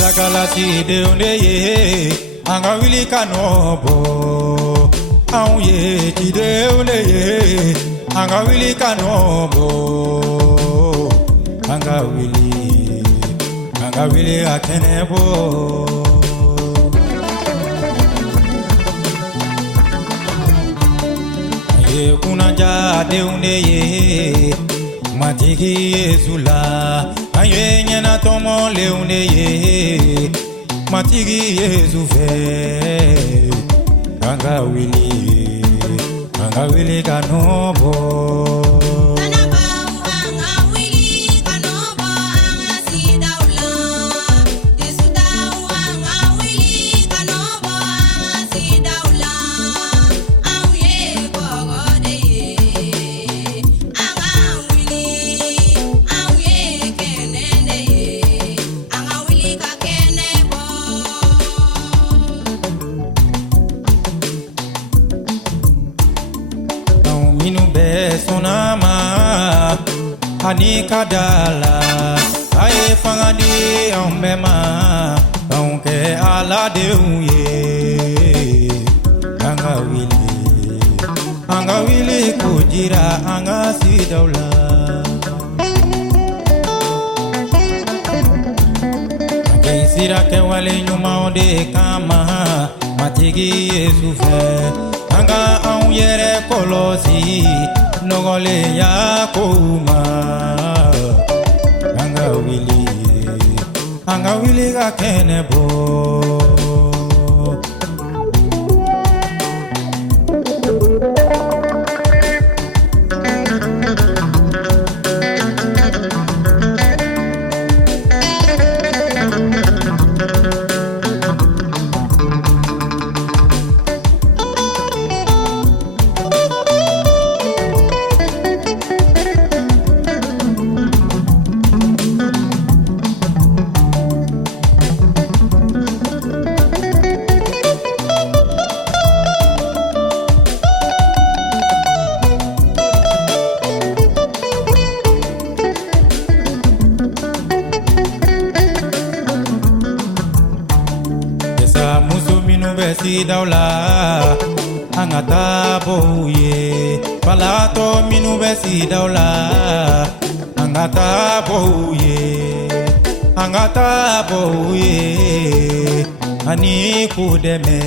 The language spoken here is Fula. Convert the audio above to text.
Sakalati de uneye anga wili kanobo auye ti de uneye anga wili kanobo anga wili akenebo ye kunaja de uneye matiki Yezula aye nyana tomo leuneye matigi Yezu fe anga wili kanobo sonama ani kadala aye fangadi ombema onke ala de uye anga wili kujira anga sidaula kisira ke wale nyuma ode kama matigi Yesu fe anga auyere kolosi nogole ya kuma anga wili ga kenebo si daula angata boye palato minu besi daula angata boye ani kudeme